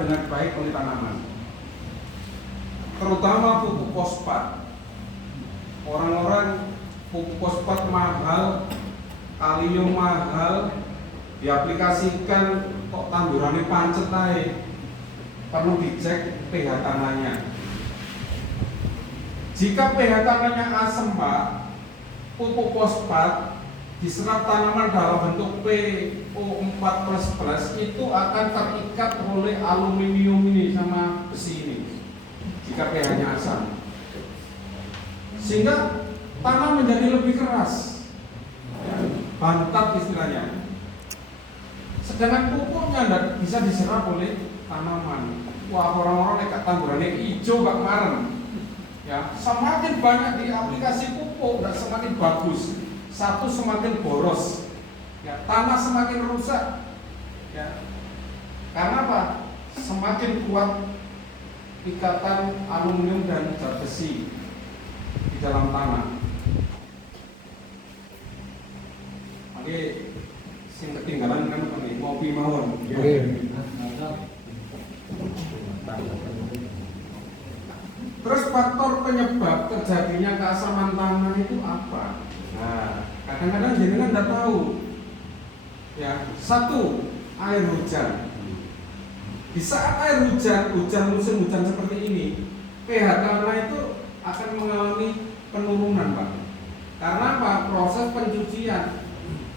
dengan baik oleh tanaman, terutama pupuk fosfat. Orang-orang pupuk fosfat mahal, kalium mahal, diaplikasikan kok tandurannya pancet aja. Perlu dicek pH tanahnya. Jika pH tanahnya asam, Pak, pupuk fosfat diserap tanaman dalam bentuk PO4++ itu akan terikat oleh aluminium ini sama besi ini jika pH-nya asam, sehingga tanah menjadi lebih keras, bantat istilahnya. Sedangkan pupuknya tidak bisa diserap oleh tanaman. Wah, orang-orang nekat tandurannya hijau gak kemarin. Ya, semakin banyak di aplikasi pupuk dan semakin bagus. Satu semakin boros, ya, tanah semakin rusak, ya. Karena apa? Semakin kuat ikatan aluminium dan zat besi di dalam tanah. Oke, sing ketinggalan kan apa nih? Ngopi mawon. Terus faktor penyebab terjadinya keasaman tanah itu apa? Nah, kadang-kadang jenengan tidak tahu. Ya, satu, air hujan. Di saat air hujan musim hujan seperti ini, pH tanah itu akan mengalami penurunan, Pak. Karena apa? Proses pencucian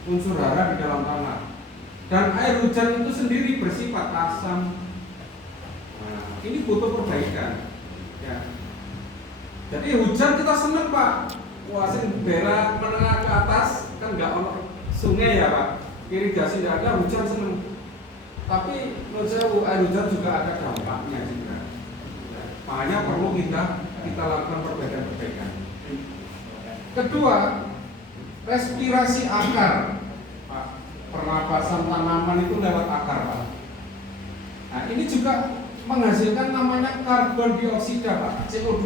unsur hara di dalam tanah. Dan air hujan itu sendiri bersifat asam. Nah, ini butuh perbaikan. Ya. Jadi hujan kita senang, Pak. Wah, sing berak menengah ke atas kan nggak ono sungai ya, Pak. Irigasi tidak ada, hujan seneng. Tapi menurut saya air hujan juga ada dampaknya juga. Ya, makanya perlu kita lakukan perbaikan-perbaikan. Kedua, respirasi akar, Pak. Pernapasan tanaman itu lewat akar, Pak. Nah, ini juga menghasilkan namanya karbon dioksida, Pak, CO2.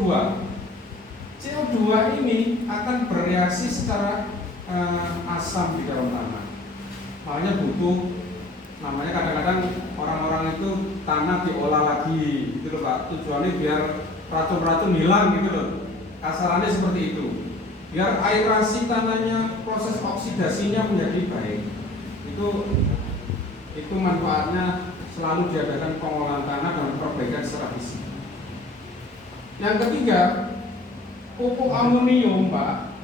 CO2 ini akan bereaksi secara asam di dalam tanah. Makanya butuh, namanya kadang-kadang orang-orang itu tanah diolah lagi, gitu loh, Pak. Tujuannya biar racun-racun hilang, gitu loh. Kasarannya seperti itu. Biar aerasi tanahnya, proses oksidasinya menjadi baik. Itu manfaatnya selalu diadakan pengolahan tanah dan perbaikan secara fisik. Yang ketiga, pupuk amonium, Pak,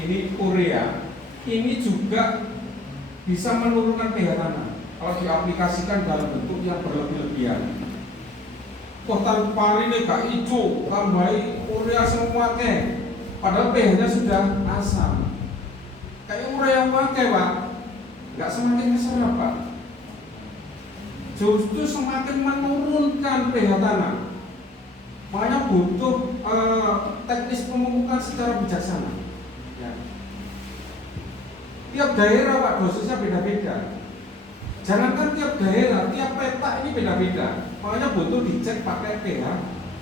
ini urea, ini juga bisa menurunkan pH tanah kalau diaplikasikan dalam bentuk yang berlebih-lebihan. Kok tanpa ini gak hijau, tambahi urea semua padahal pH-nya sudah asam. Kayak urea pakai, Pak, nggak semakin keserap, Pak, justru semakin menurunkan pH tanah. Makanya butuh teknis pemupukan secara bijaksana. Ya. Tiap daerah, Pak, dosisnya beda-beda. Jangankan tiap daerah, tiap peta ini beda-beda. Makanya butuh dicek pakai pH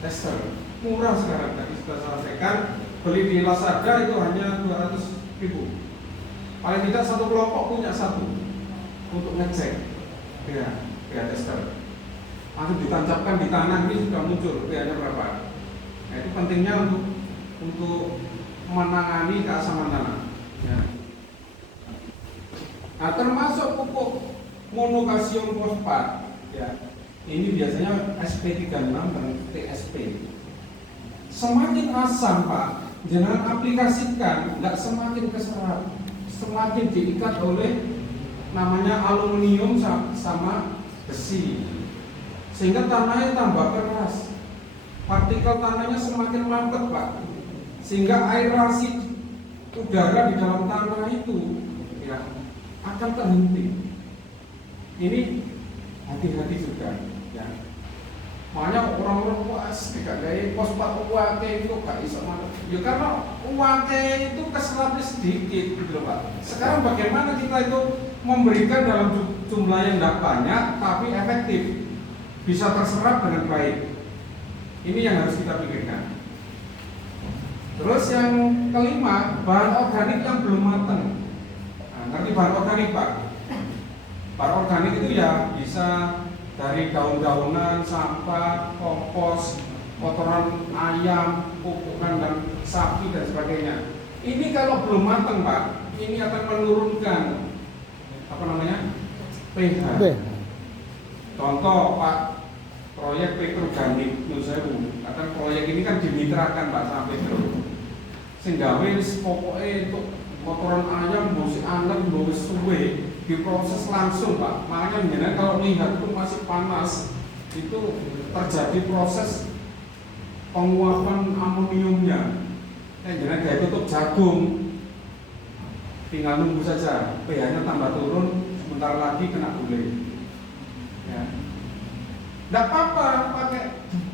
tester. Murah sekarang, tadi sudah saya sampaikan. Beli di Lazada itu hanya 200.000. Paling tidak satu kelompok punya satu untuk ngecek pH tester. Langsung ditancapkan di tanah, ini sudah muncul pH-nya berapa. Nah, itu pentingnya untuk menangani keasaman tanah. Ya. Nah, termasuk pupuk monokasium fosfat. Ya. Ini biasanya SP36 dan TSP. Semakin asam, Pak, jangan aplikasikan, nggak semakin keserap, semakin diikat oleh namanya aluminium sama besi. Sehingga tanahnya tambah keras, partikel tanahnya semakin mampet, Pak, sehingga aerasi udara di dalam tanah itu ya akan terhenti. Ini hati-hati juga, ya. Makanya orang-orang puas tidak gaya fosfat uake itu gak bisa mana. Ya karena uake itu keserapnya sedikit, gitu loh, Pak. Sekarang bagaimana kita itu memberikan dalam jumlah yang tidak banyak tapi efektif, bisa terserap dengan baik. Ini yang harus kita pikirkan. Terus yang kelima, bahan organik yang belum matang. Nah, ngerti bahan organik, Pak? Bahan organik itu ya bisa dari daun-daunan, sampah, kompos, kotoran ayam, pupukan dan sapi dan sebagainya. Ini kalau belum matang, Pak, ini akan menurunkan apa namanya pH. Contoh, Pak, proyek petroganik Nusewu, kan proyek ini kan dimitrakan Pak sama Petro. Sehingga wis pokoknya untuk kotoran ayam, bos anget, bos suwe diproses langsung Pak. Makanya kalau lihat itu masih panas, itu terjadi proses penguapan amoniumnya. Kayak tutup jagung, tinggal nunggu saja pH-nya tambah turun, sebentar lagi kena gulai. Ya. Tidak apa-apa pakai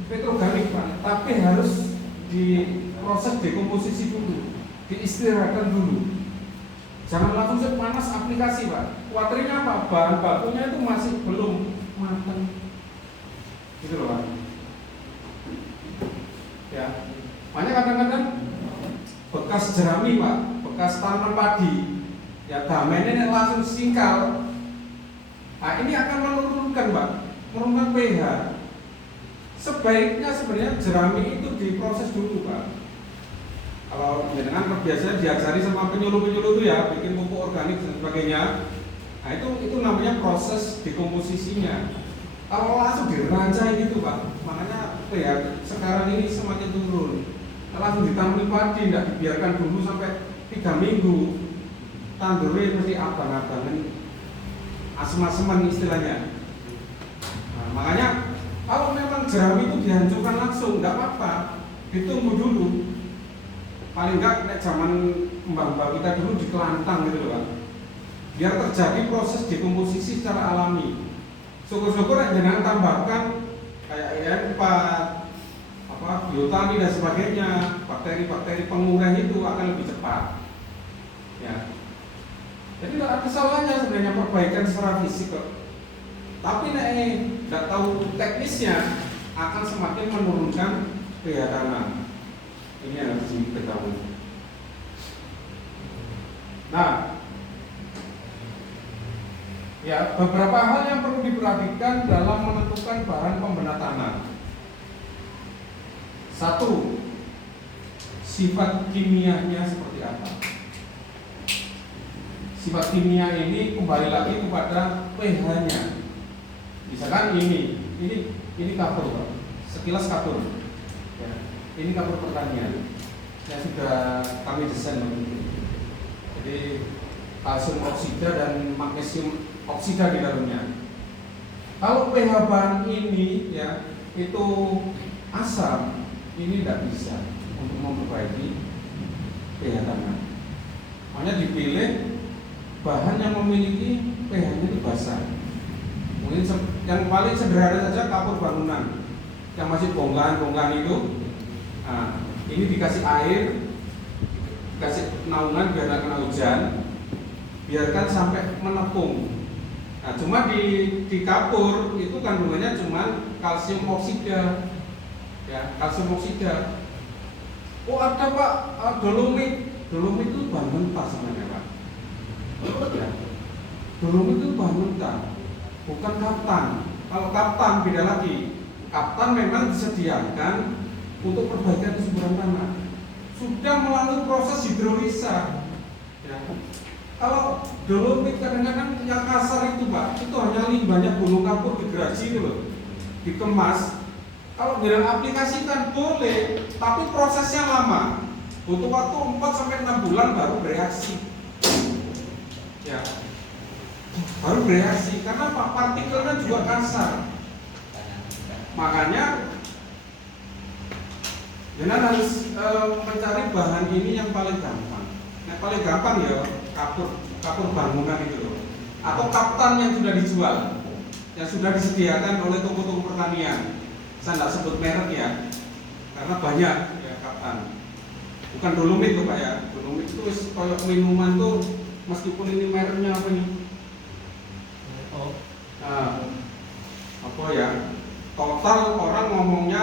petroganik Pak, tapi harus diproses dekomposisi dulu, diistirahatkan dulu. Jangan langsung panas aplikasi Pak. Kuatirnya apa? Bahan bakunya itu masih belum matang. Gitu loh Pak. Ya, makanya kadang-kadang bekas jerami Pak, bekas tanam padi, ya damennya langsung singkal. Nah ini akan menurunkan Pak, menurunkan pH. Sebaiknya sebenarnya jerami itu diproses dulu Pak. Kalau dengan terbiasa diajari sama penyuluh-penyuluh itu ya, bikin pupuk organik dan sebagainya. Nah itu namanya proses dekomposisinya. Kalau langsung dirancang gitu Pak, makanya pH sekarang ini semakin turun. Langsung ditanami padi, tidak dibiarkan dulu sampai 3 minggu. Tandurnya mesti abang-abangan, asem-aseman istilahnya. Nah, makanya kalau memang jerami itu dihancurkan langsung, nggak apa-apa, ditunggu dulu. Paling nggak nek zaman mbah-mbah kita dulu dikelantang gitu loh Pak. Biar terjadi proses dekomposisi secara alami. Syukur-syukur jangan tambahkan kayak EM4, biotani dan sebagainya, bakteri-bakteri pengurang itu akan lebih cepat. Ya. Jadi tidak ada salahnya sebenarnya perbaikan secara fisik kok. Tapi tidak tahu teknisnya akan semakin menurunkan pH tanah. Ini yang harus diketahui. Nah, ya beberapa hal yang perlu diperhatikan dalam menentukan bahan pembena tanah. 1. Sifat kimianya seperti apa? Sifat kimia ini kembali lagi kepada pH-nya. Misalkan ini kapur Pak. Sekilas kapur. Ya, ini kapur pertanian yang sudah kami desain begitu. Jadi kalsium oksida dan magnesium oksida di dalamnya. Kalau pH bahan ini ya itu asam, ini tidak bisa untuk memperbaiki pH tanah. Makanya dipilih bahan yang memiliki pH-nya itu basah. Mungkin yang paling sederhana saja kapur bangunan yang masih bongkahan-bongkahan itu. Nah, ini dikasih air, dikasih naungan biar tidak kena hujan, biarkan sampai menepung. Nah, cuma di kapur itu kandungannya cuma kalsium oksida. Ya, kalsium oksida. Oh ada Pak, dolomit. Dolomit itu bahan mentah sebenarnya Pak. Ya. Dolomit itu bahan mentah, bukan kaptan. Kalau kaptan beda lagi. Kaptan memang disediakan untuk perbaikan kesuburan tanah. Sudah melalui proses hidrolisa. Ya. Kalau dolomit kadang-kadang yang kasar itu Pak, itu hanya limbahnya gunung kapur digerasi itu loh, dikemas. Kalau bilang aplikasikan boleh, tapi prosesnya lama. Butuh waktu 4-6 bulan baru bereaksi. Ya. Baru bereaksi karena partikelnya juga kasar. Makanya jangan harus mencari bahan ini yang paling gampang. Yang paling gampang ya kapur bangunan itu loh. Atau kaptan yang sudah dijual, yang sudah disediakan oleh toko-toko pertanian. Saya tidak sebut merek ya, karena banyak ya kaptan. Bukan dolomit tuh Pak ya. Dolomit itu kayak minuman tuh, meskipun ini mereknya apa nih? Apa ya? Total orang ngomongnya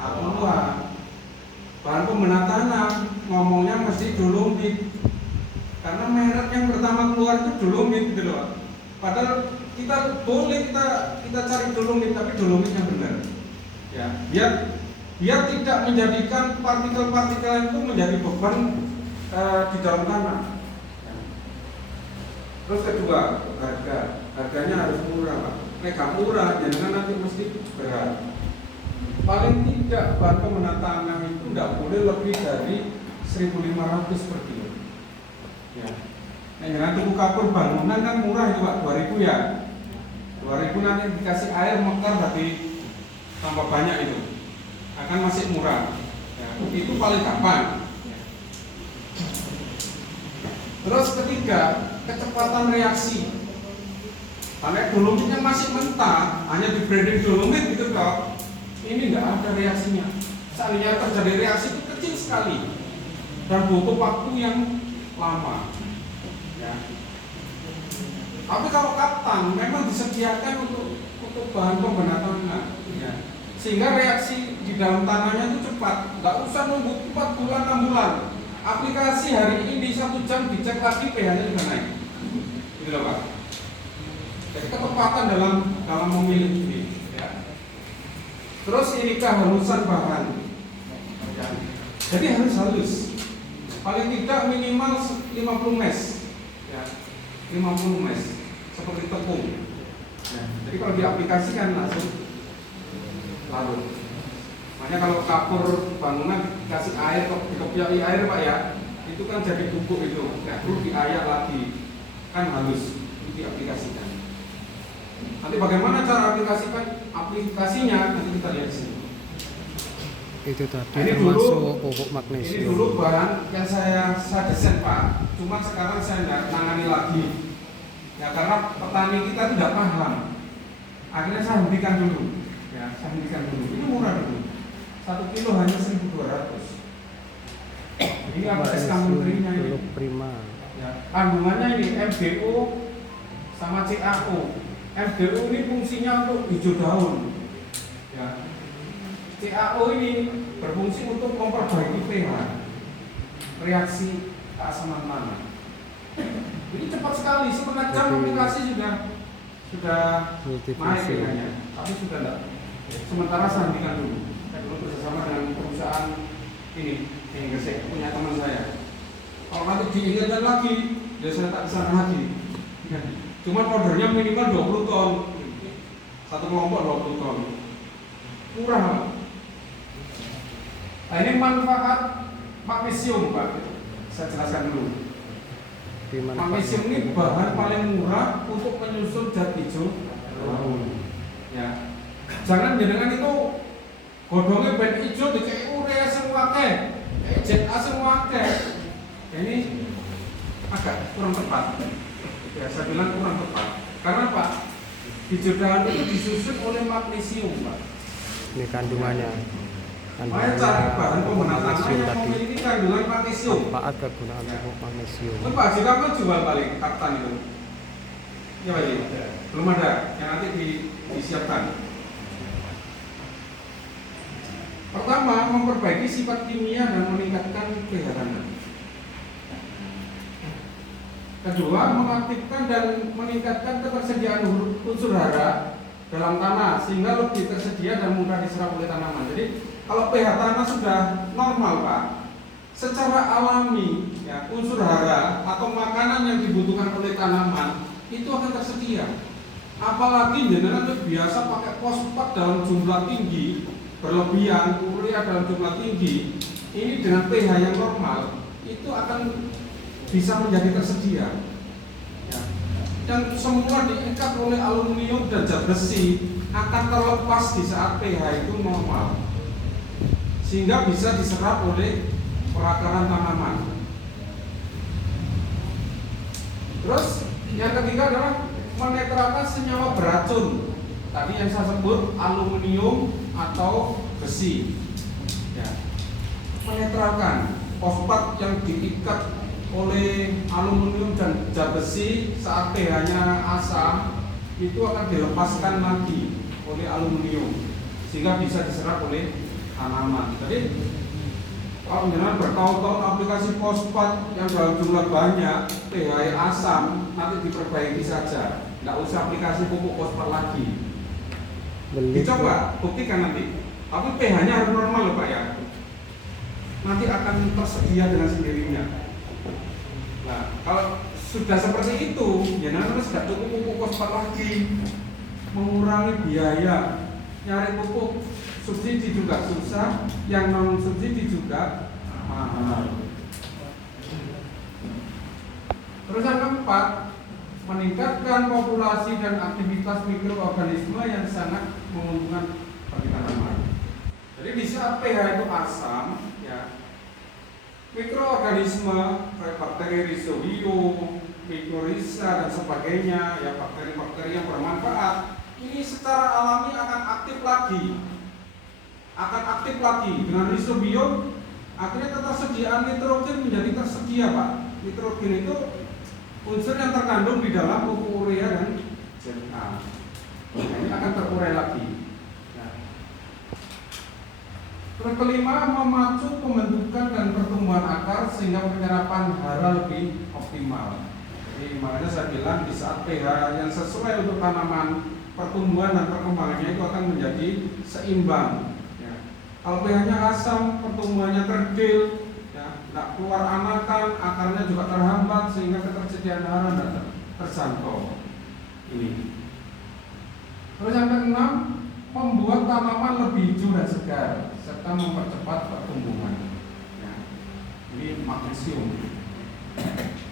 aqua. Bahan pembena tanah ngomongnya mesti dolomit. Karena merek yang pertama keluar itu dolomit gitu loh. Padahal kita boleh kita cari dolomit, tapi dolomit yang benar. Ya, biar tidak menjadikan partikel-partikel itu menjadi beban di dalam tanah. Ya. Terus kedua, harganya harus murah, Pak. Gak murah, jangan nanti mesti berat. Paling tidak bahan pemenahan tanah itu tidak boleh lebih dari 1.500 per kilo. Ya. Nah, jangan tunggu kapur bangunan kan murah itu Pak, 2.000 ya. 2.000 nanti dikasih air mekar berarti tambah banyak itu. Akan masih murah. Ya, itu paling gampang. Terus ketiga, kecepatan reaksi. Karena dolomitnya masih mentah, hanya di branding dolomit gitu toh. Ini nggak ada reaksinya. Seandainya terjadi reaksi itu kecil sekali dan butuh waktu yang lama. Ya. Tapi kalau kaptan memang disediakan untuk bahan pembenahan tanah, ya. Sehingga reaksi di dalam tanahnya itu cepat, nggak usah nunggu 4 bulan 6 bulan. Aplikasi hari ini 1 jam dicek lagi pH-nya juga naik. Gitu loh Pak. Jadi ketepatan dalam memilih ini. Ya. Terus ini kehalusan bahan. Ya. Jadi harus halus. Paling tidak minimal 50 mes. Ya. 50 mes. Seperti tepung. Ya. Jadi kalau diaplikasikan langsung larut. Makanya kalau kapur bangunan dikasih air, dikopiai air Pak ya, itu kan jadi bubuk itu, nggak perlu diayak lagi, kan halus, itu diaplikasikan. Nanti bagaimana cara aplikasinya nanti kita lihat di sini. Itu tadi Nah, ini termasuk dulu, pupuk magnesium. ini dulu bahan yang saya desain Pak, cuma sekarang saya nggak tangani lagi. Ya karena petani kita tidak paham. Akhirnya saya hentikan dulu. Ya, saya hentikan dulu. Ini murah dulu. 1 kilo hanya 1.200. Ini apa SK menterinya ini? Prima. Ya, kandungannya ini MDO sama CaO. MDO ini fungsinya untuk hijau daun. Ya. CaO ini berfungsi untuk memperbaiki pH, reaksi keasaman tanah. Ini cepat sekali, setengah jam aplikasi sudah naik pH-nya, tapi sudah tidak. Sementara saya hentikan dulu. Saya dulu bersama dengan perusahaan ini Gresik, punya teman saya. Kalau nanti diingatkan lagi, ya saya tak kesana lagi. Ya. Cuma ordernya minimal 20 ton, satu kelompok 20 ton, murah. Nah ini manfaat magnesium Pak, saya jelaskan dulu. Magnesium ini bahan paling murah untuk menyusun zat hijau daun. Ya. Jangan jenengan itu godongnya ben hijau dikei urea semua akeh, zat semua akeh. Ini agak kurang tepat. Ya, saya bilang kurang tepat. Karena Pak, hijau daun itu disusun oleh magnesium Pak. Ini kandungannya. Makanya cari bahan pembenahan tanah yang memiliki kandungan magnesium. Manfaat kegunaan pupuk magnesium. Pak Haji kapan jual balik kaptan itu? Ya Pak Haji, belum ada yang nanti disiapkan. Pertama, memperbaiki sifat kimia dan meningkatkan pH tanah. Kedua, mengaktifkan dan meningkatkan ketersediaan unsur hara dalam tanah sehingga lebih tersedia dan mudah diserap oleh tanaman. Jadi kalau pH tanah sudah normal Pak, secara alami ya, unsur hara atau makanan yang dibutuhkan oleh tanaman itu akan tersedia. Apalagi jenengan biasa pakai fosfat dalam jumlah tinggi, berlebihan, urea dalam jumlah tinggi, ini dengan pH yang normal itu akan bisa menjadi tersedia. Ya. Dan semua diikat oleh aluminium dan zat besi akan terlepas di saat pH itu normal, sehingga bisa diserap oleh perakaran tanaman. Terus yang ketiga adalah menetralkan senyawa beracun. Tadi yang saya sebut aluminium atau besi. Ya. Menetralkan fosfat yang diikat oleh aluminium dan zat besi saat pH-nya asam itu akan dilepaskan lagi oleh aluminium sehingga bisa diserap oleh tanaman. Jadi kalau dengan bertahun-tahun aplikasi fosfat yang dalam jumlah banyak, pH asam nanti diperbaiki saja. nggak usah aplikasi pupuk fosfat lagi. Beli. Dicoba, buktikan nanti. Tapi pH-nya harus normal loh Pak ya. Nanti akan tersedia dengan sendirinya. Nah, kalau sudah seperti itu, ya nanti sudah cukup pupuk fosfat lagi, mengurangi biaya, nyari pupuk subsidi juga susah, yang non subsidi juga mahal. Terus yang keempat, meningkatkan populasi dan aktivitas mikroorganisme yang sangat menguntungkan bagi tanaman. Jadi di saat pH itu asam, ya, mikroorganisme kayak bakteri Rhizobium, mycorrhiza dan sebagainya, ya bakteri-bakteri yang bermanfaat, ini secara alami akan aktif lagi, dengan Rhizobium. Akhirnya ketersediaan nitrogen menjadi tersedia Pak. Nitrogen itu unsur yang terkandung di dalam pupuk urea dan ZA. Ini akan terurai lagi. Nah. Terus kelima, memacu pembentukan dan pertumbuhan akar sehingga penyerapan hara lebih optimal. Jadi makanya saya bilang di saat pH yang sesuai untuk tanaman, pertumbuhan dan perkembangannya itu akan menjadi seimbang. Ya. Kalau pH-nya asam, pertumbuhannya kerdil, tidak keluar anakan, akarnya juga terhambat sehingga ketersediaan hara tidak terjangkau. Ini. Terus yang keenam, membuat tanaman lebih hijau dan segar serta mempercepat pertumbuhan. Ya. Ini magnesium.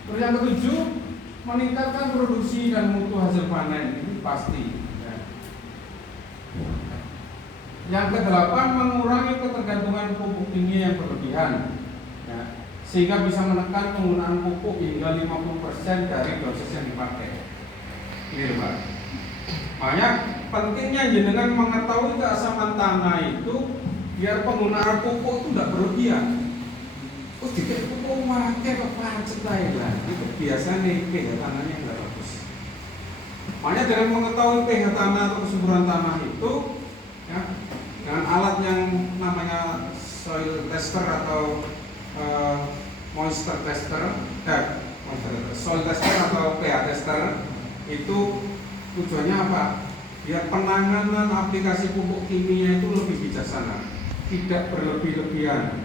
Terus yang ketujuh, meningkatkan produksi dan mutu hasil panen. Ini pasti. Ya. Yang kedelapan, mengurangi ketergantungan pupuk kimia yang berlebihan. Ya, sehingga bisa menekan penggunaan pupuk hingga 50% dari dosis yang dipakai. Ini Pak. Makanya pentingnya jenengan mengetahui keasaman tanah itu biar penggunaan pupuk itu tidak berlebihan. Oh, dikit pupuk pakai kok pancet lah. Itu biasanya pH tanahnya nggak bagus. Makanya dengan mengetahui pH tanah atau kesuburan tanah itu, ya, dengan alat yang namanya soil tester atau moisture tester, soil tester atau pH tester, itu tujuannya apa? Biar penanganan aplikasi pupuk kimia itu lebih bijaksana, tidak berlebih-lebihan.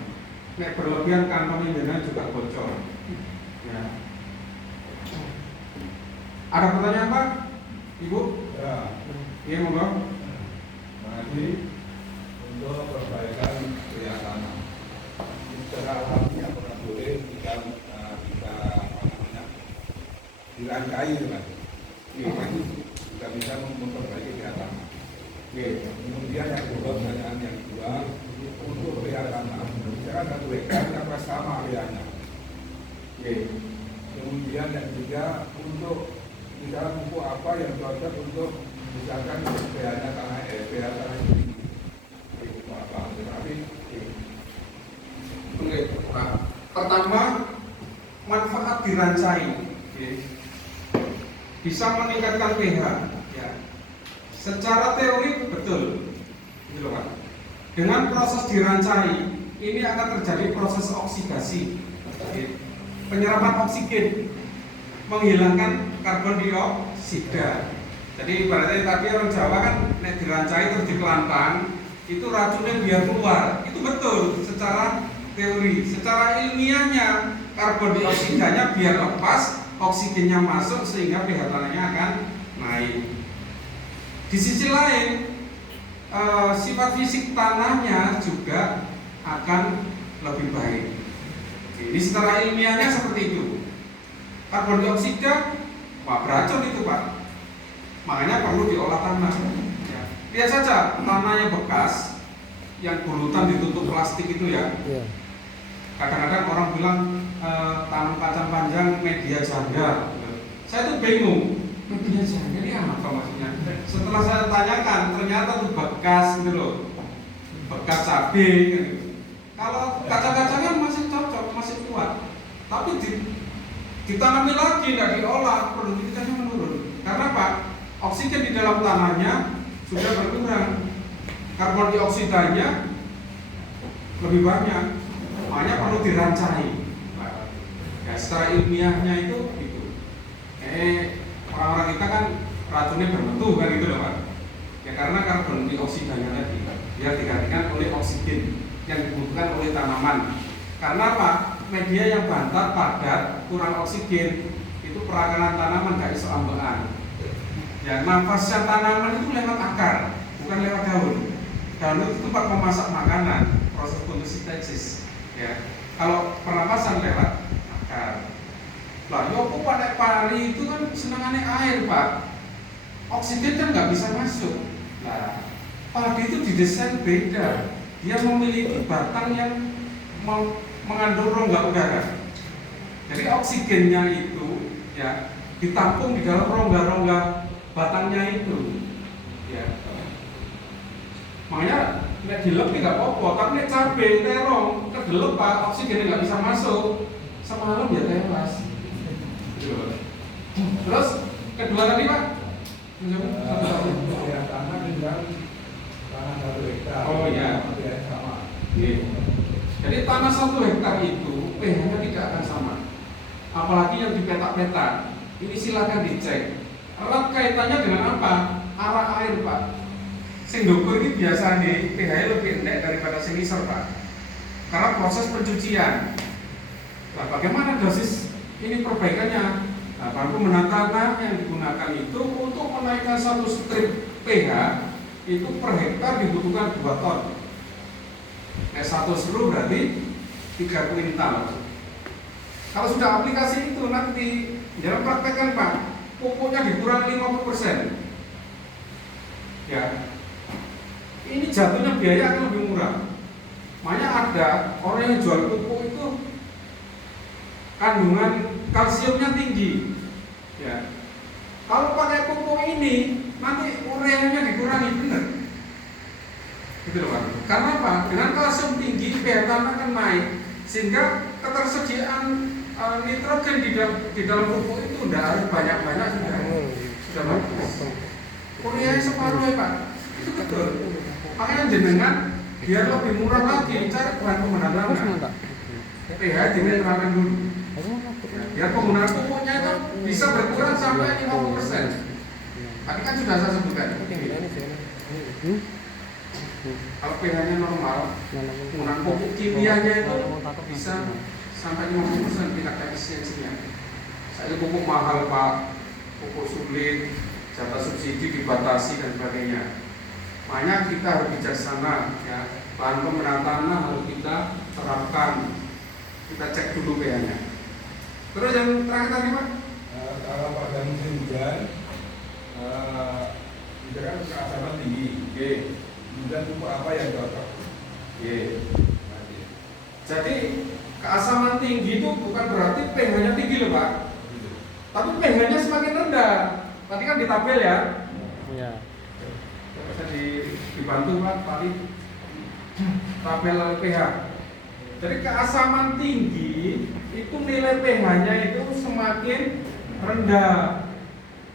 Nek berlebihan kantongnya dengan juga bocor. Ya. Ada pertanyaan Pak? Ibu? Ya. Iya monggo. Jadi untuk perbaikan pH tanah secara alami apakah boleh kita dirangkai kan? Itu juga bisa memperbaiki pH tanah. Kemudian yang kedua, pertanyaan yang kedua, untuk pH tanah, misalkan 1 hektar apa sama areanya. Kemudian yang ketiga, untuk misalkan pupuk apa yang cocok untuk misalkan pH-nya tanah pH tanah ini. Pupuk apa? Tetapi Pertama, manfaat dirancai. Bisa meningkatkan pH. Ya. Secara teori betul, gitu Pak. Dengan proses dirancai, ini akan terjadi proses oksidasi, penyerapan oksigen, menghilangkan karbon dioksida. Jadi ibaratnya tadi orang Jawa kan nek dirancai terus dikelantang, itu racunnya biar keluar. Itu betul secara teori. Secara ilmiahnya karbon dioksidanya biar lepas, oksigennya masuk sehingga pH tanahnya akan naik. Di sisi lain, sifat fisik tanahnya juga akan lebih baik. Ini secara ilmiahnya seperti itu. Karbon dioksida, wah beracun itu Pak. Makanya perlu diolah tanah. Ya. Lihat saja tanahnya bekas, yang bulutan ditutup plastik itu ya. Kadang-kadang orang bilang tanam kacang panjang media janda. Saya tuh bingung. Media janda ini apa maksudnya? Setelah saya tanyakan, ternyata itu bekas gitu loh, bekas cabai gitu. Kalau kacang-kacangan masih cocok, masih kuat, tapi ditanami lagi, tidak diolah, produktivitasnya menurun. Karena apa? Oksigen di dalam tanahnya sudah berkurang, karbon dioksidanya lebih banyak, makanya perlu dirancai. Ya, secara ilmiahnya itu. Orang-orang kita kan racunnya bermutu kan gitu loh Pak. Ya karena karbon dioksidanya tadi dia digantikan oleh oksigen yang dibutuhkan oleh tanaman. Karena apa? Media yang bantat, padat, kurang oksigen itu perakaran tanaman gak iso ambekan. Ya nafasnya tanaman itu lewat akar, bukan lewat daun. Daun itu tempat memasak makanan, proses fotosintesis. Ya, kalau pernapasan lewat akar. Lah, yo pada pari itu kan senangannya air Pak. Oksigen kan nggak bisa masuk. Nah, padi itu didesain beda. Dia memiliki batang yang mengandung rongga udara. Jadi oksigennya itu ya ditampung di dalam rongga-rongga batangnya itu. Ya. Makanya nek dilep tidak apa-apa, tapi nek cabe terong kedelep Pak, oksigennya nggak bisa masuk. Semalam ya tewas. Terus kedua tadi Pak, Yang tanah tinggal tanah 1 hektar. Oh iya. Sama. Jadi tanah 1 hektar itu pH-nya tidak akan sama. Apalagi yang di peta-peta. Ini silakan dicek. Erat kaitannya dengan apa? Arah air Pak. Sing ndukur ini biasanya pH-nya lebih rendah daripada sing ngisor Pak. Karena proses pencucian. Nah, bagaimana dosis ini perbaikannya? Nah, bahan tanah yang digunakan itu untuk menaikkan satu strip pH itu per hektar dibutuhkan 2 ton. S1 seluruh berarti 3 kuintal. Kalau sudah aplikasi itu nanti dalam praktekkan Pak, pupuknya dikurang 50%. Ya, ini jatuhnya biaya akan lebih murah. Makanya ada orang yang jual pupuk itu kandungan kalsiumnya tinggi. Ya. Kalau pakai pupuk ini nanti ureanya dikurangi benar. Gitu loh Pak. Karena apa? Dengan kalsium tinggi pH tanah akan naik sehingga ketersediaan nitrogen di dalam pupuk itu tidak harus banyak-banyak sudah bagus. Ureanya separuh ya Pak. Itu betul. Makanya jenengan biar lebih murah lagi cari bahan pembenaran. pH dinetralkan dulu. Ya penggunaan pupuknya itu bisa berkurang sampai 50%. Tadi kan sudah saya sebutkan. Kalau pH-nya normal, penggunaan pupuk kimianya itu bisa sampai 50% tingkat efisiensinya. Saya pupuk mahal Pak, pupuk sulit, jatah subsidi dibatasi dan sebagainya. Makanya kita harus bijaksana, ya. Bahan pembenaran tanah harus kita terapkan. Kita cek dulu pH-nya. Terus yang terakhir tadi Pak? Kalau pada musim hujan, itu kan keasaman tinggi. Kemudian pupuk apa yang cocok? Jadi keasaman tinggi itu bukan berarti pH-nya tinggi loh Pak. Tapi pH-nya semakin rendah. Tadi kan di tabel ya. Iya. Bisa dibantu Pak, tadi tabel pH. Jadi keasaman tinggi itu nilai pH-nya itu semakin rendah,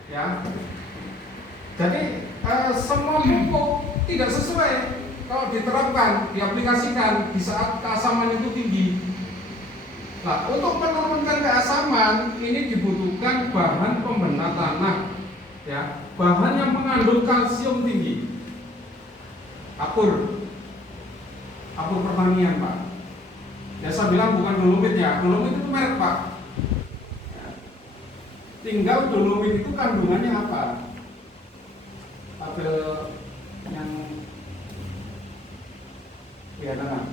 ya. Jadi semua pupuk tidak sesuai kalau diterapkan, diaplikasikan di saat keasaman itu tinggi. Nah, untuk menurunkan keasaman ini dibutuhkan bahan pembenar tanah, ya, bahan yang mengandung kalsium tinggi. Kapur pertanian Pak. Ya saya bilang bukan dolomit ya, dolomit itu merek Pak. Ya. Tinggal dolomit itu kandungannya apa? Tabel yang kelihatan.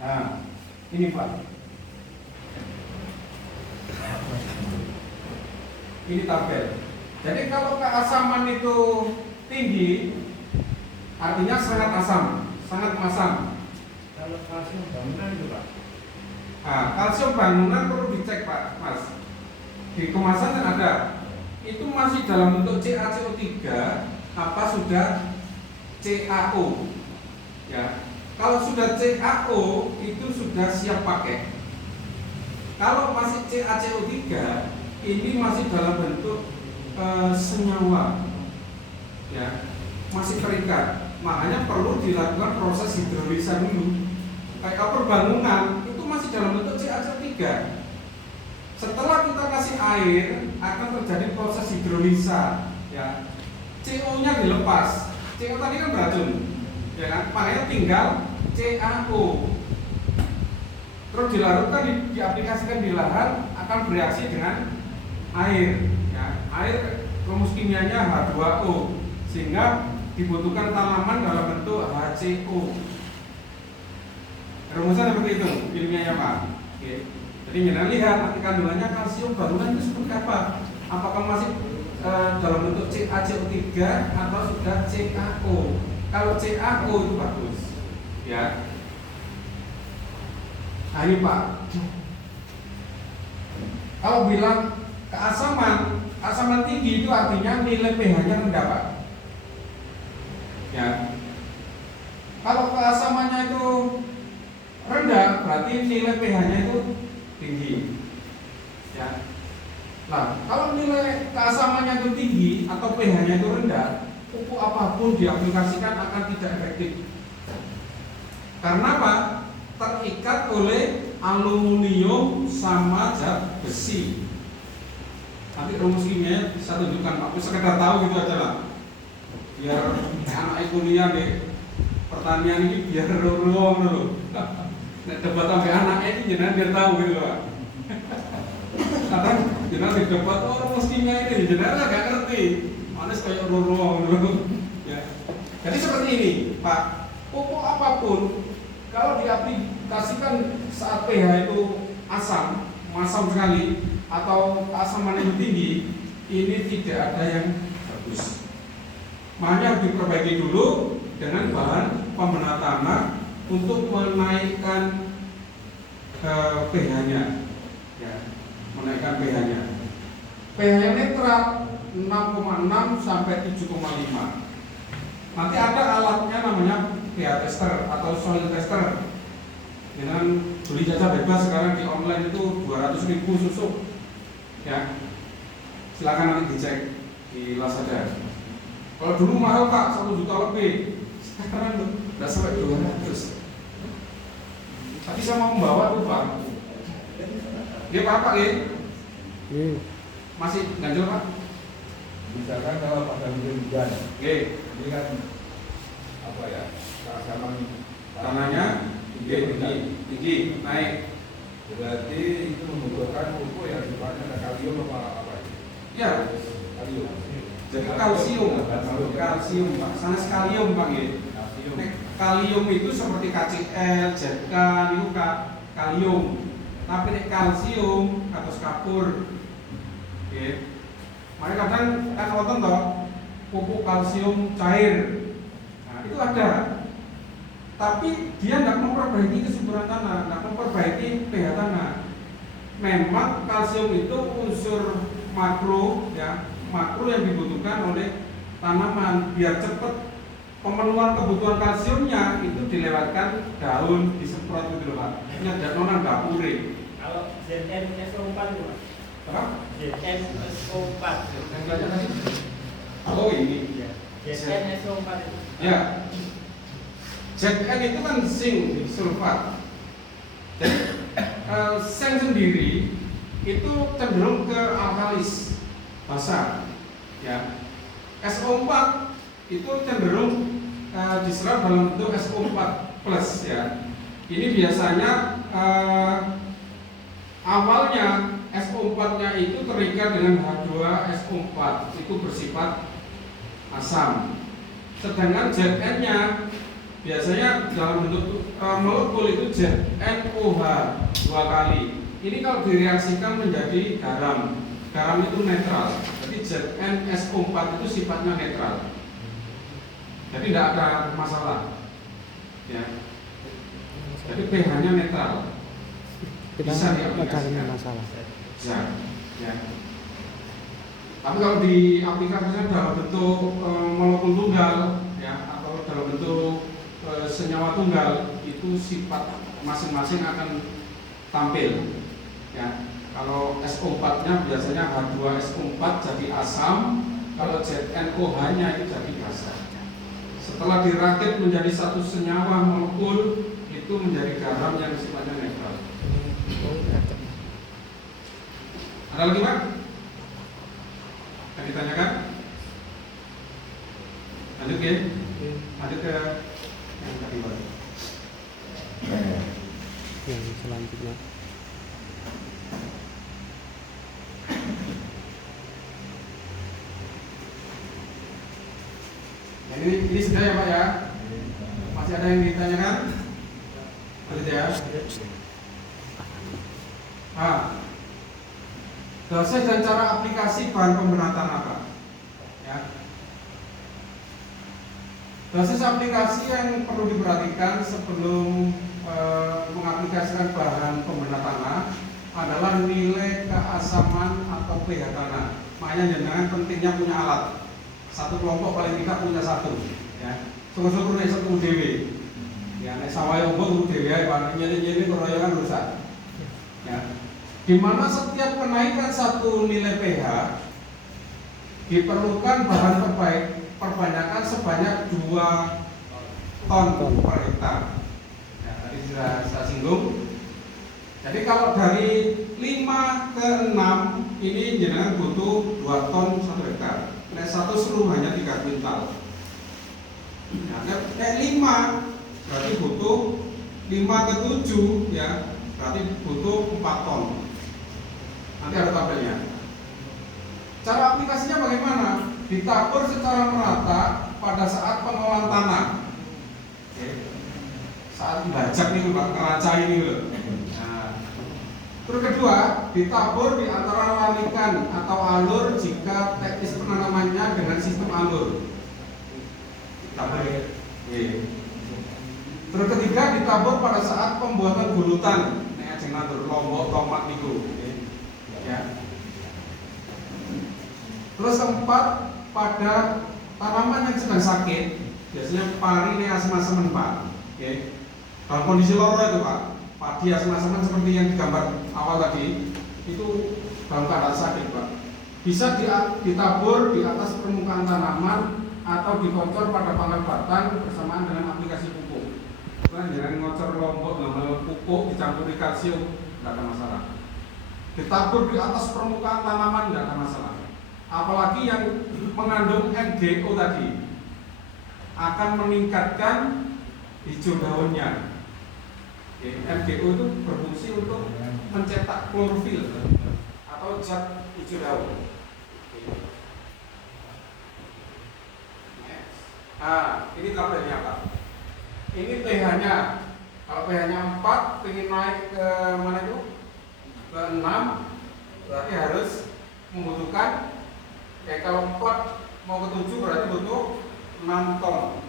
Nah, ini Pak. Ini tabel. Jadi kalau keasaman itu tinggi, artinya sangat asam, sangat masam. Kalau kalsium bangunan itu Pak? Nah, kalsium bangunan perlu dicek Pak, Mas. Di kemasan kan ada. Itu masih dalam bentuk CaCO3 apa sudah CaO. Ya. Kalau sudah CaO itu sudah siap pakai. Kalau masih CaCO3 ini masih dalam bentuk senyawa. Ya. Masih terikat. Makanya perlu dilakukan proses hidrolisa dulu. Kayak perbangunan itu masih dalam bentuk CaCO3. Setelah kita kasih air akan terjadi proses hidrolisa, ya. CO-nya dilepas. CO tadi kan beracun, ya kan? Makanya tinggal CaO. Terus dilarutkan, diaplikasikan di lahan akan bereaksi dengan air, ya. Air rumus kimianya H2O, sehingga dibutuhkan tanaman dalam bentuk HCO. Rumusnya seperti itu ilmiahnya Pak. Oke. Jadi kita lihat nanti kandungannya kalsium bangunan itu seperti apa? Apakah masih dalam bentuk CaCO3 atau sudah CaO? Kalau CaO itu bagus, ya. Nah ini Pak, kalau bilang keasaman tinggi itu artinya nilai pH-nya rendah Pak, ya. Kalau keasamannya itu rendah, berarti nilai pH-nya itu tinggi, ya. Nah, kalau nilai keasamannya itu tinggi atau pH-nya itu rendah, pupuk apapun diaplikasikan akan tidak efektif. Karena apa? Terikat oleh aluminium sama zat besi. Nanti rumus kimianya bisa tunjukkan, aku sekedar tahu gitu aja lah. Biar anak kuliah deh pertanian ini biar ruang dulu. Nek debat sampai anaknya ini jangan biar tahu gitu Pak. Kadang jangan didebat rumus kimia ini jangan agak ngerti. Manis kayak ruang dulu. Ya. Jadi seperti ini Pak, pupuk apapun kalau diaplikasikan saat pH itu asam sekali atau keasaman yang tinggi, ini tidak ada yang bagus. Makanya diperbaiki dulu dengan bahan pembenar tanah untuk menaikkan pH-nya, ya, menaikkan pH-nya. pH netral 6,6 sampai 7,5. Nanti ada alatnya namanya pH tester atau soil tester. Dengan beli saja bebas sekarang di online itu 200.000 susuk, ya. Silakan nanti dicek di Lazada. Kalau dulu mahal Pak, 1 juta lebih. Sekarang udah sampai 200. Tapi saya mau membawa tuh Pak. Dia Pak ya? Masih ganjil Pak? Misalkan kalau pada musim hujan, ini kan apa ya, keasaman tanahnya tinggi, naik. Berarti itu membutuhkan pupuk yang sifatnya ada kalium apa itu? Ya, Kalium. jadi kalsium Pak, sana kalium Pak ya. Kalium itu seperti KCl, Zkan itu kalium. Tapi nek kalsium atau kapur, oke. Makanya kadang kan wonten toh pupuk kalsium cair. Nah, itu ada. Tapi dia tidak memperbaiki kesuburan tanah, tidak memperbaiki pH tanah. Memang kalsium itu unsur makro, ya, makro yang dibutuhkan oleh tanaman biar cepat pemenuhan kebutuhan kalsiumnya itu dilewatkan daun, disemprot gitu loh Pak. Ini ada nonan gapure. Kalau ZNSO4 itu Pak? Apa? ZNSO4. Yang belajar tadi? Oh ini. ZNSO4 itu. Ya. Zn itu kan zinc sulfat. Jadi seng sendiri itu cenderung ke alkalis, basa, ya. SO4 itu cenderung diserap dalam bentuk SO4 plus, ya. Ini biasanya awalnya SO4-nya itu terikat dengan H2SO4, itu bersifat asam. Sedangkan Zn-nya biasanya dalam bentuk molekul itu ZnOH 2 kali. Ini kalau direaksikan menjadi garam. Garam itu netral. Jadi ZnSO4 itu sifatnya netral. Jadi tidak ada masalah. Ya. Jadi pH-nya netral. Bisa diaplikasikan. Masalah. Bisa. Ya. Tapi kalau diaplikasikan dalam bentuk molekul tunggal, ya, atau dalam bentuk senyawa tunggal, itu sifat masing-masing akan tampil, ya. Kalau SO4-nya biasanya H2SO4 jadi asam, kalau ZnOH-nya itu jadi basa. Setelah dirakit menjadi satu senyawa molekul, itu menjadi garam yang sifatnya netral. Ada lagi Pak? Yang ditanyakan? Lanjut ya? Lanjut ke yang tadi Pak. Yang selanjutnya. Nah, ini sudah ya Pak ya? Masih ada yang ditanyakan? Lanjut ya? Dosis dan cara aplikasi bahan pembenahan tanah Pak. Ya. Dosis aplikasi yang perlu diperhatikan sebelum mengaplikasikan bahan pembenahan tanah adalah nilai keasaman atau pH tanah. Makanya jangan pentingnya punya alat. Satu kelompok paling tidak punya satu. Ya. Syukur-syukur nek satu dhewe. Ya nek sawah ombong dhewe ae Pak, nyene-nyene keroyokan rusak. Ya. Di mana setiap kenaikan satu nilai pH diperlukan bahan perbanyakan sebanyak 2 ton per hektar. Ya, tadi sudah saya singgung. Jadi kalau dari 5 ke 6 ini jenengan butuh 2 ton 1 hektar. Nek satu seluruh hanya 3 kuintal. Nah, nek 5 berarti butuh 5 ke 7 ya, berarti butuh 4 ton. Nanti ada tabelnya. Cara aplikasinya bagaimana? Ditabur secara merata pada saat pengolahan tanah. Oke. Saat dibajak nih Pak, ngeraca ini loh. Nah, terus kedua, ditabur di antara lalikan atau alur jika teknis penanamannya dengan sistem alur. Tabur. Oke. Terus ketiga, ditabur pada saat pembuatan gulutan. Nek ajeng ngatur lombok tomat niku. Ya. Terus keempat, pada tanaman yang sedang sakit, biasanya pari ini asma-semen Pak. Oke. Dalam kondisi loro itu Pak, padi asma-semen seperti yang digambar awal tadi, itu dalam keadaan sakit Pak. Bisa ditabur di atas permukaan tanaman atau dikocor pada pangkal batang bersamaan dengan aplikasi pupuk. Kan jangan ngocor lombok nama pupuk dicampuri kalsium, tidak ada masalah. Ditabur di atas permukaan tanaman tidak ada masalah. Apalagi yang mengandung MgO tadi akan meningkatkan hijau daunnya. MgO itu berfungsi untuk mencetak klorofil atau zat hijau daun. Nah, ini tabelnya Pak. Ini pH-nya. Kalau pH-nya 4, ingin naik ke mana itu? Ke 6, berarti harus membutuhkan kalau 4 mau ke 7 berarti butuh 6 ton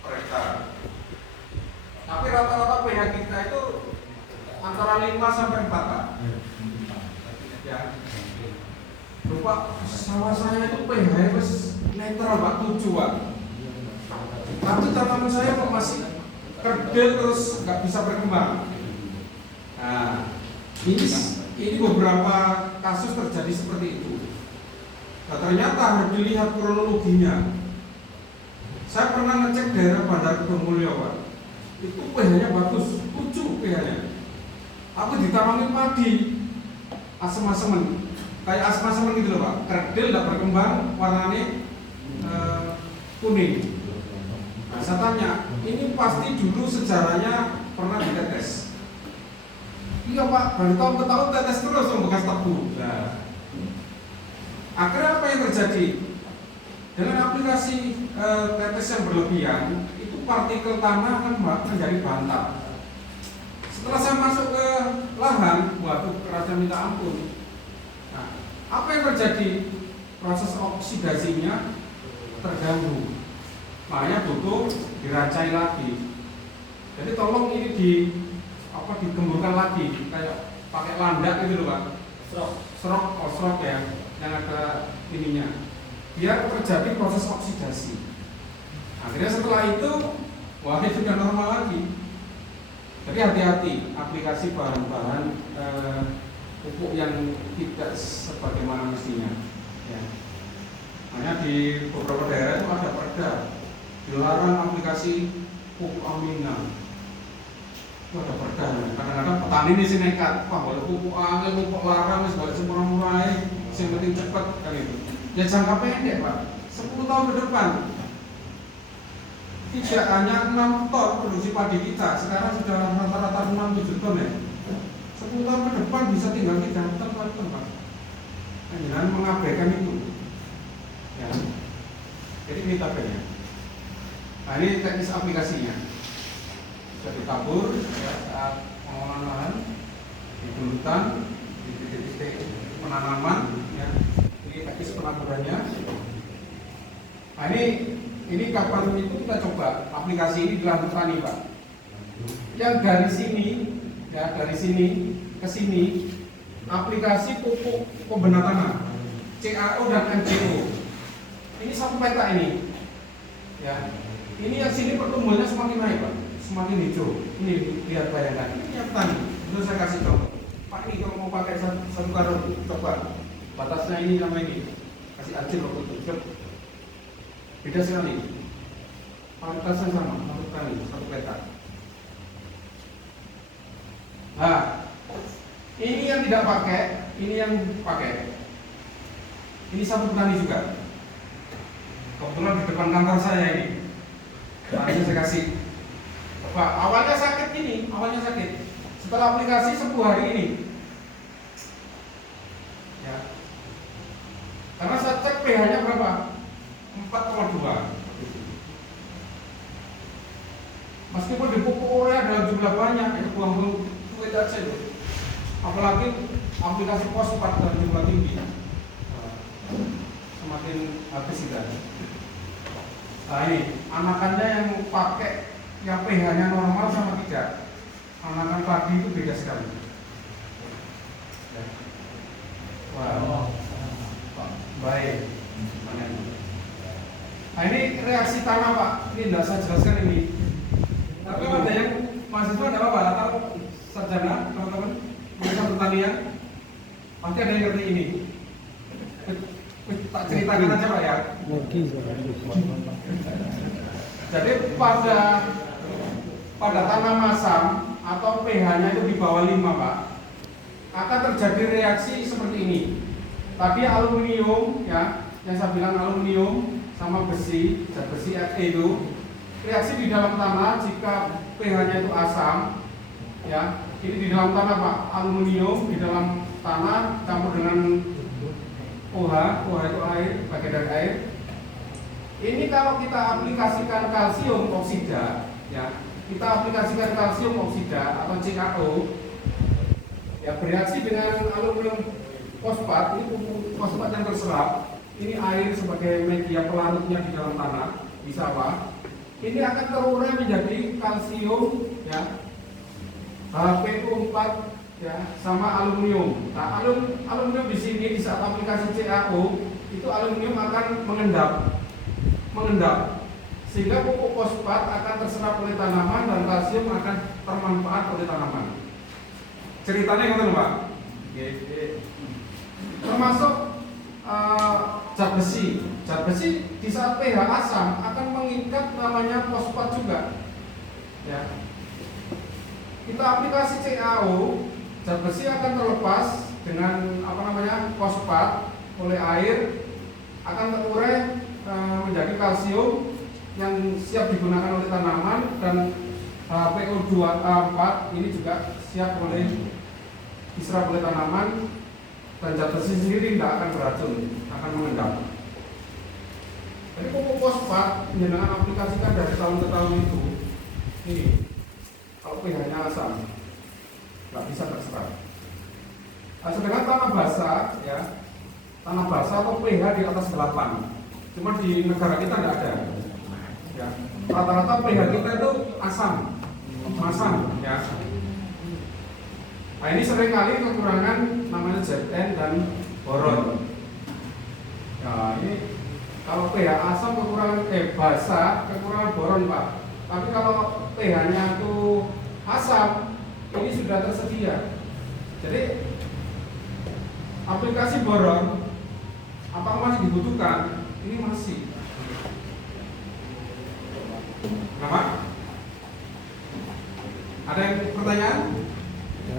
per hektar. Tapi rata-rata pH kita itu antara 5 sampai 4 Pak. Ya. Lupa sawah saya itu pH-nya netral Pak, 7 Pak. Tapi tanaman saya kok masih kerdil terus nggak bisa berkembang. Nah, ini beberapa kasus terjadi seperti itu. Nah, ternyata harus dilihat kronologinya. Saya pernah ngecek daerah Bandar Kebun Mulyo Pak. Itu pH-nya bagus, 7 pH-nya. Aku ditanamin padi asem-asemen, kayak asem-asemen gitu loh Pak. Kerdil nggak berkembang, warnanya kuning. Nah, saya tanya, ini pasti dulu sejarahnya pernah ditetes. Iya Pak, dari tahun ke tahun tetes terus bekas tebu. Nah, akhirnya apa yang terjadi? Dengan aplikasi tetes yang berlebihan, itu partikel tanah akan menjadi bantal. Setelah saya masuk ke lahan, waduh kerasa minta ampun. Nah, apa yang terjadi? Proses oksidasinya terganggu. Makanya butuh diracai lagi. Jadi tolong ini digemburkan lagi, kayak pakai landak gitu loh Pak. Serok ya, yang ada ininya. Biar terjadi proses oksidasi. Akhirnya setelah itu, wah itu sudah normal lagi. Jadi hati-hati aplikasi bahan-bahan pupuk yang tidak sebagaimana mestinya. Ya. Makanya di beberapa daerah itu ada perda dilarang aplikasi pupuk amina. ada perda. Kadang-kadang petani ini sih nekat, wah boleh pupuk angin, pupuk larang, balik semurah-murah, yang penting cepat kan itu. Ya jangka pendek Pak, 10 tahun ke depan. Tidak hanya 6 ton produksi padi kita, sekarang sudah rata-rata 6-7 ton ya. 10 tahun ke depan bisa tinggal 3 ton, 4 ton Pak. Jangan mengabaikan itu. Ya. Jadi ini tabelnya. Nah ini teknis aplikasinya. Bisa ditabur ya, saat pengolahan lahan, di bulutan, di titik-titik penanaman. Ya. Ini teknis penaburannya. Nah ini kapan itu kita coba aplikasi ini di lahan petani Pak. Yang dari sini, ya dari sini ke sini, aplikasi pupuk pembenar tanah, CAO dan MCO. Ini satu peta ini. Ya, ini yang sini pertumbuhannya semakin naik Pak, semakin hijau. Ini lihat bayangkan, ini yang petani. Terus saya kasih contoh. Pak ini kalau mau pakai satu karung, coba batasnya ini sama ini, kasih acil waktu itu. Beda sekali. Paritasnya sama, satu kali, satu peta. Nah, ini yang tidak pakai, ini yang pakai. Ini satu petani juga. Kebetulan di depan kantor saya ini. Nanti saya kasih. Pak, awalnya sakit ini, awalnya sakit. Setelah aplikasi 10 hari ini. Ya. Karena saya cek pH-nya berapa? 4,2. Meskipun dipupuk urea dalam jumlah banyak, itu buang-buang duit aja itu. Apalagi aplikasi fosfat dalam jumlah tinggi, semakin habis kita. Nah ini anakannya yang pakai yang pH-nya normal sama tidak. Anakan padi itu beda sekali. Wow, baik. Nah ini reaksi tanah Pak, ini tidak saya jelaskan ini. Tapi ada yang mahasiswa tidak apa-apa, atau sarjana teman-teman, mereka pertanian, pasti ada yang ngerti ini. Tak ceritakan aja Pak ya. Jadi pada tanah masam atau pH-nya itu di bawah 5 Pak, akan terjadi reaksi seperti ini. Tadi aluminium ya, yang saya bilang aluminium sama besi, zat besi Fe itu reaksi di dalam tanah jika pH-nya itu asam ya, ini di dalam tanah Pak, aluminium di dalam tanah campur dengan OH itu air, bagian dari air. Ini kalau kita aplikasikan kalsium oksida ya, kita aplikasikan kalsium oksida atau CaO ya, bereaksi dengan aluminium fosfat, ini pupuk fosfat yang terserap. Ini air sebagai media pelarutnya di dalam tanah, bisa apa? Ini akan terurai menjadi kalsium ya, HPO4 ya, sama aluminium. Nah, aluminium di sini di saat aplikasi CaO itu aluminium akan mengendap, sehingga pupuk fosfat akan terserap oleh tanaman dan kalsium akan termanfaat oleh tanaman. Ceritanya gitu Pak. Termasuk zat besi di saat pH asam akan mengikat namanya fosfat juga ya. Kita aplikasi CaO, zat besi akan terlepas dengan fosfat oleh air, akan terurai menjadi kalsium yang siap digunakan oleh tanaman, dan HPO4 ini juga siap diserap oleh tanaman, dan zat besi sendiri tidak akan beracun, akan mengendap. Jadi pupuk fosfat dengan aplikasikan dari tahun ke tahun itu, ini kalau pH-nya asam nggak bisa terserap. Nah, sedangkan tanah basah ya, tanah basah atau pH di atas 8, cuma di negara kita tidak ada. Ya, rata-rata pH kita itu asam ya. Nah ini seringkali kekurangan namanya Zn dan boron. Nah ini kalau pH asam basah kekurangan boron Pak. Tapi kalau pH-nya itu asam, ini sudah tersedia. Jadi aplikasi boron apakah masih dibutuhkan? Ini masih. Kenapa? Ada yang pertanyaan? Ya.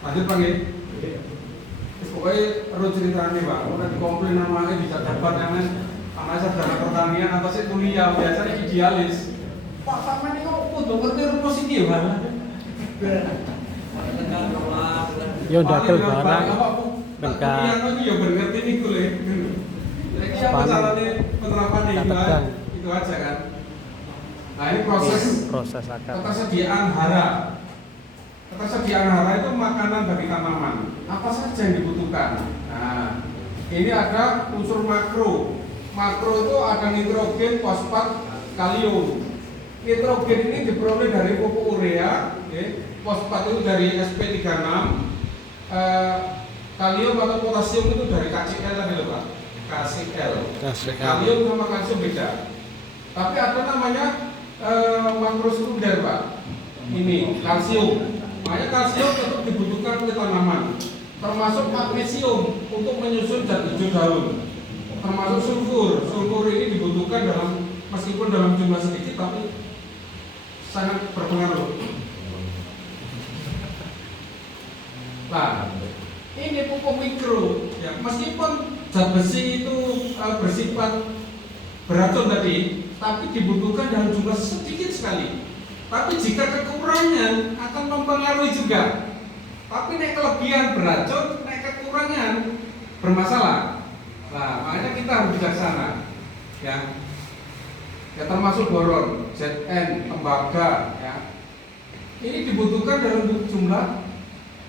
Lanjut Pak Nggih. Pokoknya harus ceritanya Pak, kalau dikomplain namanya di dapat yang anak sarjana pertanian atau sih kuliah biasanya idealis. Pak sampean ini kok kudu ngerti rumus iki ya Pak. Yo dagel barang. Bengkak. Kuliah kok ya bener ngerti niku lho. Jadi apa caranya penerapan itu aja kan. Nah ini proses akar. ketersediaan hara. Ketersediaan hara itu makanan bagi tanaman. Apa saja yang dibutuhkan? Nah, ini ada unsur makro. Makro itu ada nitrogen, fosfat, kalium. Nitrogen ini diperoleh dari pupuk urea, fosfat itu dari sp36, kalium atau potasium itu dari KCl tadi loh Pak. KCl. Kalium sama kalsium beda. Tapi ada namanya makro sekunder Pak. Ini kalsium. Makanya kalsium tetap dibutuhkan oleh tanaman. Termasuk magnesium untuk menyusun zat hijau daun. Termasuk sulfur. Sulfur ini dibutuhkan meskipun dalam jumlah sedikit tapi sangat berpengaruh. Nah, ini pupuk mikro. Ya, meskipun zat besi itu bersifat beracun tadi, tapi dibutuhkan dalam jumlah sedikit sekali. Tapi jika kekurangan akan mempengaruhi juga. Tapi naik kelebihan beracun, naik kekurangan bermasalah. Nah, makanya kita harus bijaksana. Ya, termasuk boron, Zn, tembaga. Ya, ini dibutuhkan dalam jumlah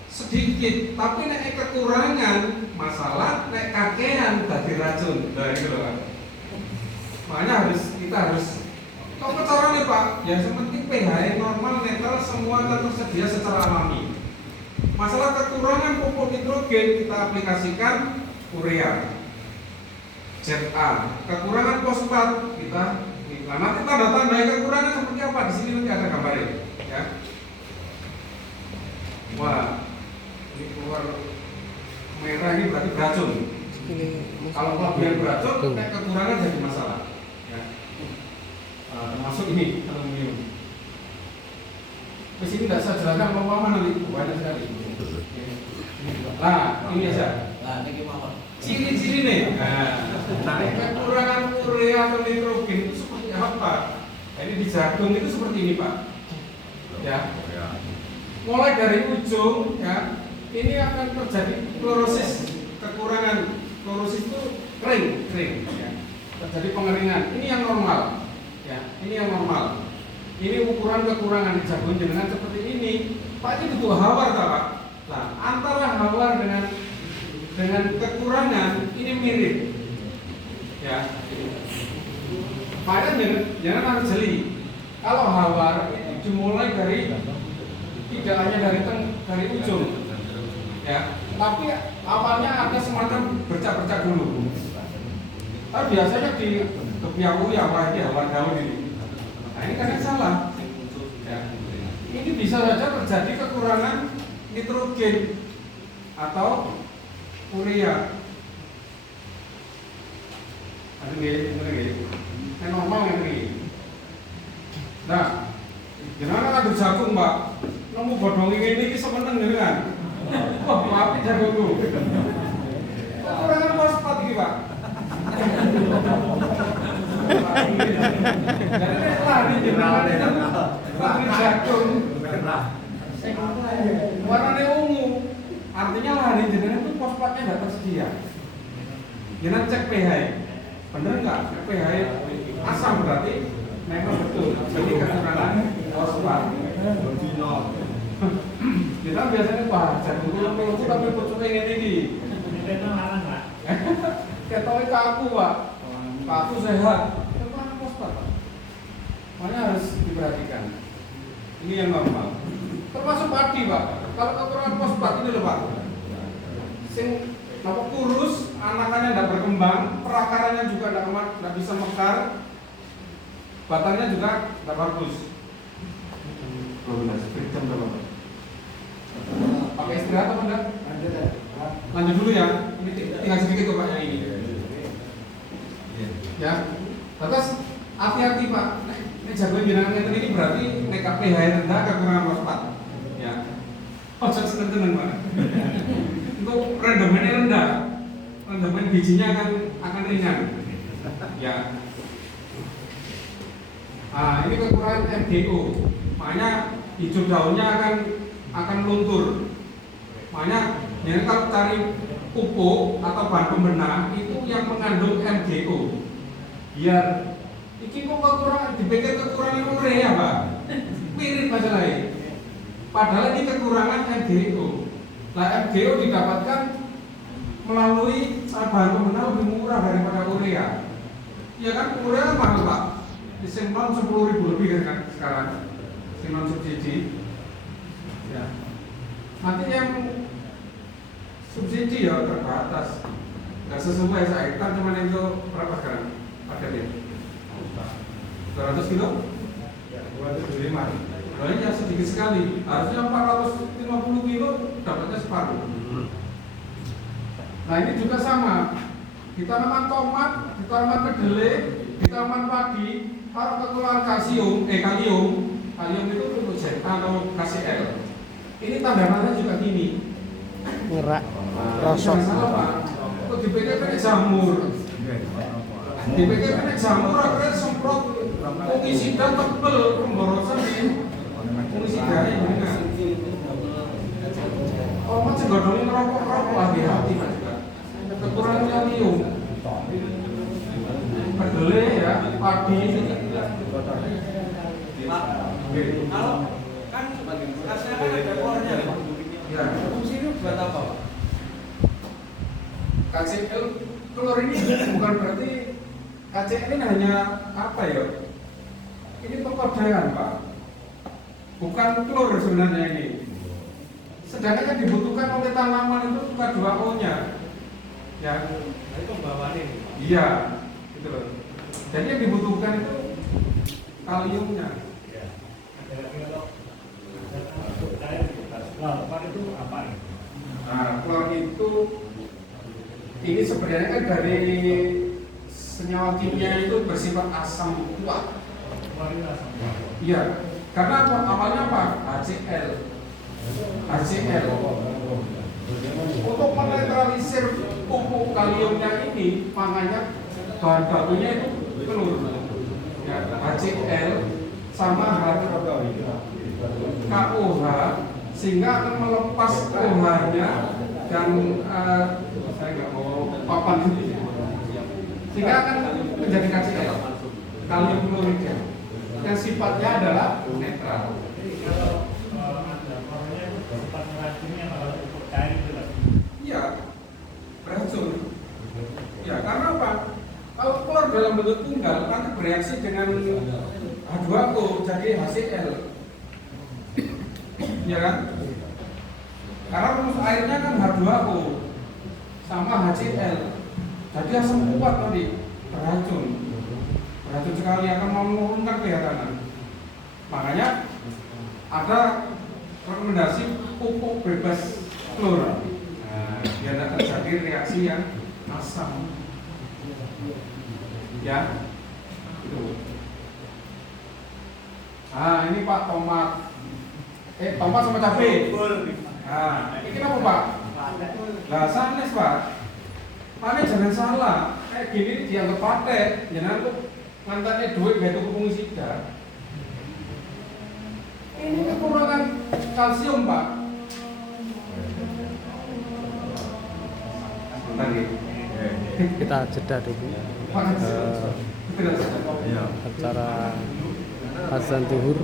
sedikit. Tapi naik kekurangan masalah, naik kakean jadi racun. Nah, itu loh. Makanya kita harus kok caranya Pak? Ya seperti pH normal, netral, semua tersedia secara alami. Masalah kekurangan pupuk nitrogen kita aplikasikan urea, ZA. Kekurangan fosfat kita. Nah, nanti tanda-tanda kekurangan seperti apa? Di sini nanti ada gambarnya. Ya. Wah, ini keluar merah ini berarti beracun. Kalau kelebihan beracun, kekurangan jadi masalah. Termasuk ini aluminium. Di sini tidak saya jelaskan apa nanti banyak sekali. Nah, ini aja. Ciri-ciri nih. Nah, kekurangan urea atau nitrogen itu seperti apa? Ini di jagung itu seperti ini Pak. Ya. Mulai dari ujung, ya, ini akan terjadi klorosis. Kekurangan klorosis itu kering. Ya. Terjadi pengeringan. Ini yang normal. Ya, ini yang normal. Ini ukuran kekurangan di jagung jenengan seperti ini. Pak ini butuh hawar tak Pak? Nah, antara hawar dengan kekurangan ini mirip. Ya. Makanya jangan harus jeli. Kalau hawar itu dimulai dari tidak hanya dari ujung. Ya, tapi awalnya ada semacam bercak-bercak dulu. Tapi biasanya di kepiawu ya Pak, ini hawar daun ini. Nah ini kan yang salah. Ya. Ini bisa saja terjadi kekurangan nitrogen atau urea. Ada ini normal ini. Nah, gimana ada jagung Pak? Nemu bodong ini semeneng dengan. Wah, maaf jagungku. Kekurangan fosfat ini Pak. Jadi lari jagung warnanya ungu, artinya lari jenengan itu fosfatnya tidak tersedia. Jenengan cek pH, bener nggak? pH asam berarti memang betul. Jadi kekurangan fosfat. Kita biasanya jagung itu tapi pucuknya ini. Ketoknya kaku Pak. Kaku sehat. Kekurangan fosfat Pak. Makanya harus diperhatikan. Ini yang normal. Termasuk padi Pak. Kalau kekurangan fosfat ini loh Pak. Sing kurus, anakannya tidak berkembang, perakarannya juga tidak bisa mekar, batangnya juga tidak bagus. Pakai istirahat apa enggak? Lanjut dulu ya. Ini tinggal sedikit kok Pak yang ini. Ya. Terus hati-hati Pak. Nek jago jenengan ngeten iki berarti nek KPH rendah kekurangan fosfat. Ya. Ojo seneng-seneng Pak. Untuk rendemennya rendah. Rendemen bijinya akan ringan. Ya. Nah, ini kekurangan MgO. Makanya hijau daunnya akan luntur. Makanya yang kalau cari pupuk atau bahan pembenah itu yang mengandung MgO. Biar iki kok kekurangan dipikir kekurangan urea, Pak. Mirip masalahnya. Padahal ini kekurangan MgO. Nah, MgO didapatkan melalui bahan pembenah lebih murah daripada urea. Ya kan urea mahal, Pak. Disimpan 10.000 lebih kan sekarang. Non subsidi. Ya. Nanti yang subsidi ya terbatas. Nggak sesuai sehektar cuma itu berapa sekarang paketnya? 200 kilo? Ya, 225. Soalnya sedikit sekali. Harusnya 450 kilo dapatnya separuh. Nah ini juga sama. Di tanaman tomat, di tanaman kedelai, di tanaman padi, kalau kekurangan kalium itu untuk atau KCl. Ini tanda-tanda juga gini. Ngerak rosok. Kok dipikir kena jamur. Dipikir kena jamur akhirnya semprot fungisida tebel pemborosan fungisida ini kan. Oh macam godongin rokok hati-hati Mas. Kekurangan kalium. Kedelai ya, padi. Kalau kan khasnya kan ada keluarnya, Ya. fungsi itu buat apa, Pak? KCl telur ini bukan berarti KCl ini hanya apa ya? Ini pengkodean Pak, bukan telur sebenarnya ini. Sedangkan yang dibutuhkan oleh tanaman itu K2O-nya. Ya. Itu pembawaannya. Iya, gitu loh. Jadi yang dibutuhkan itu kaliumnya. Nah, klor itu ini sebenarnya kan dari senyawa kimia itu bersifat asam kuat. Iya, karena awalnya apa? HCl. Untuk menetralisir pupuk kaliumnya ini, makanya bahan bakunya itu telur. Ya, HCl sama KOH sehingga akan melepas OH-nya dan saya nggak mau papan sehingga akan menjadi KCl kalium klorida yang sifatnya adalah netral. Iya, beracun. Ya, karena apa? Kalau klor dalam bentuk tunggal nanti bereaksi dengan H2O jadi HCl. Ya kan? Karena rumus airnya kan H2O sama HCl. Jadi asam kuat tadi beracun. Beracun sekali akan menurunkan kehatanan. Makanya ada rekomendasi pupuk bebas klor. Nah, biar tidak terjadi reaksi yang asam. Ya, itu. Nah, ini Pak tomat. Tomat sama cabai. Nah, ini apa Pak? Lah sanes Pak. Makanya jangan salah. Kayak gini dianggap paten. Jangan kok ngantarnya duit gak tuku fungisida. Ini kekurangan kalsium Pak. Kita jeda dulu. Acara azan zuhur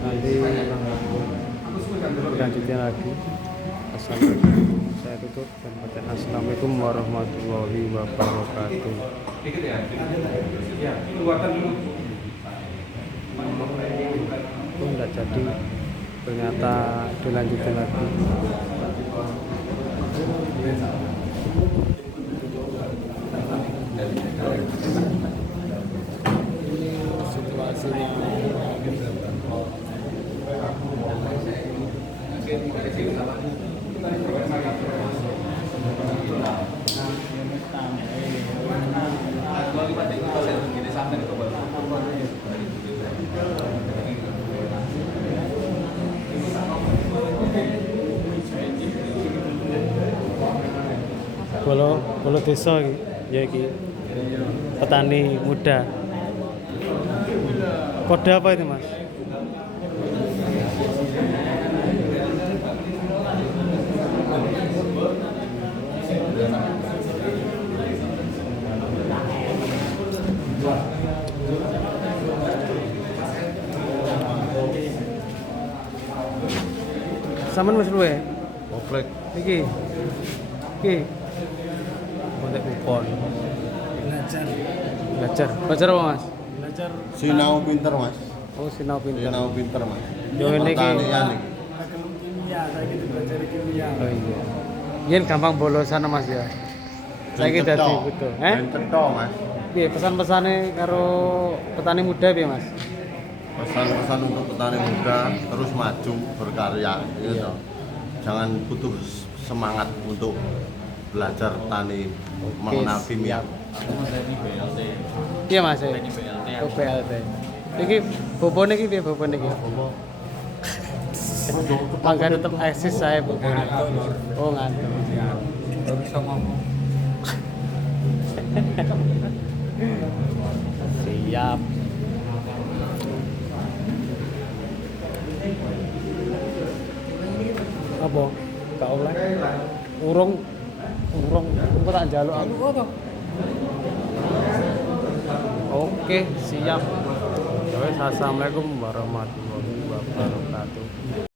nanti lanjutnya lagi. Assalamualaikum. Saya tutup dan baca assalamualaikum warahmatullahi wabarakatuh. Dikit ya. Ya, buatan dulu. Itu enggak jadi, ternyata dilanjutkan lagi. Situasinya Nah, Bolo desa iki, ya iki. Petani muda. Kode apa itu, Mas? Saman Mas luwe. Komplek Iki. Iki. Kontek kupon. Belajar apa, Mas? sinau pinter mas, Oh, sinau pinter. sinau pinter mas. Yo ini iki. Pertanian iki. Oh iya. Yen gampang bolosan Mas ya. Saiki Ben dadi cetha. butuh. Ben cetha, mas. Piye pesan-pesane karo petani muda piye, Mas? Pesan-pesan untuk petani muda terus maju berkarya gitu. Jangan putus semangat untuk belajar tani mengenal kimia. Iya Mas. Oh, BLT. Iki bobone iki piye bobone iki? Mangga tetep eksis saya bobone. Oh, ngantuk. bisa ngomong. Siap. Apa? Gak oleh. Urung engko tak njaluk aku apa? Oke, siap. Assalamualaikum warahmatullahi wabarakatuh.